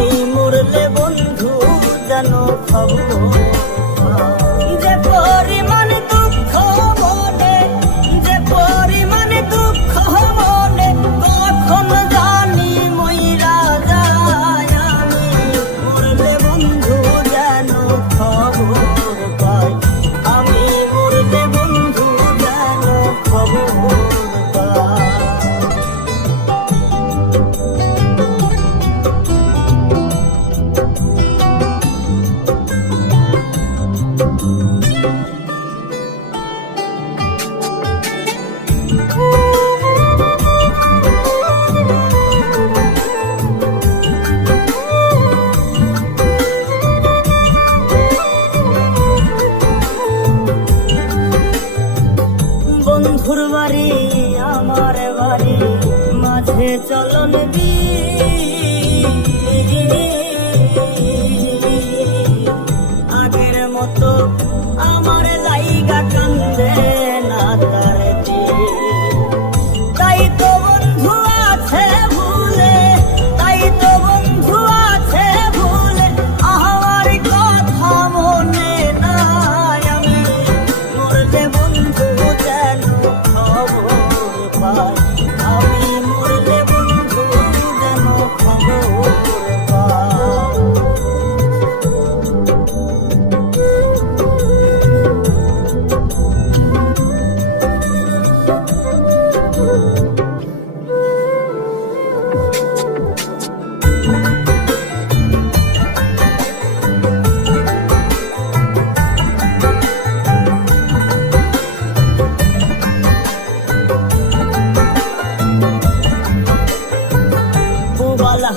তুমি মরলে বন্ধু জানো খবর বন্ধুর বাড়ি আমার বাড়ি মাঝে চলন বি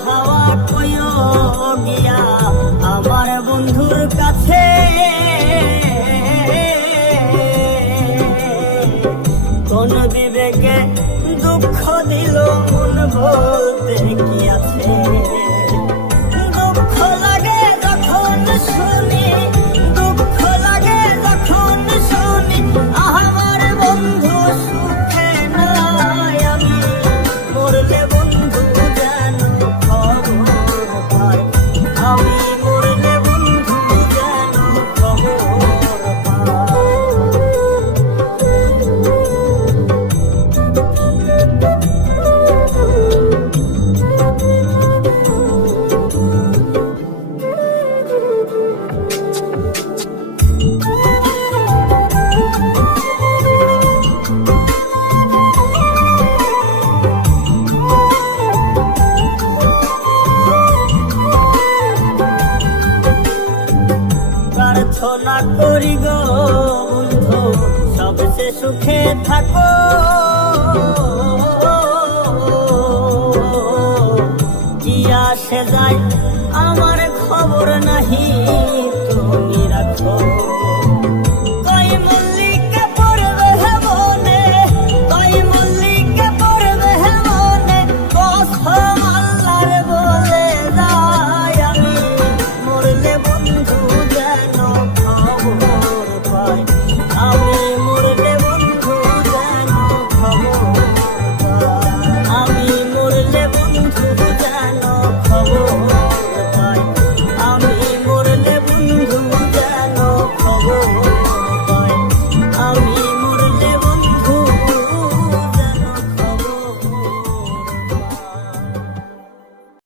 হাওয়া কইও গিয়া আমার বন্ধুর কাছে। কোন বিবেকে দুঃখ দিল মন বলতে কি আছে? সুখে থাকো। কি আসে যায় আমার খবর নাহি তুমি রাখো।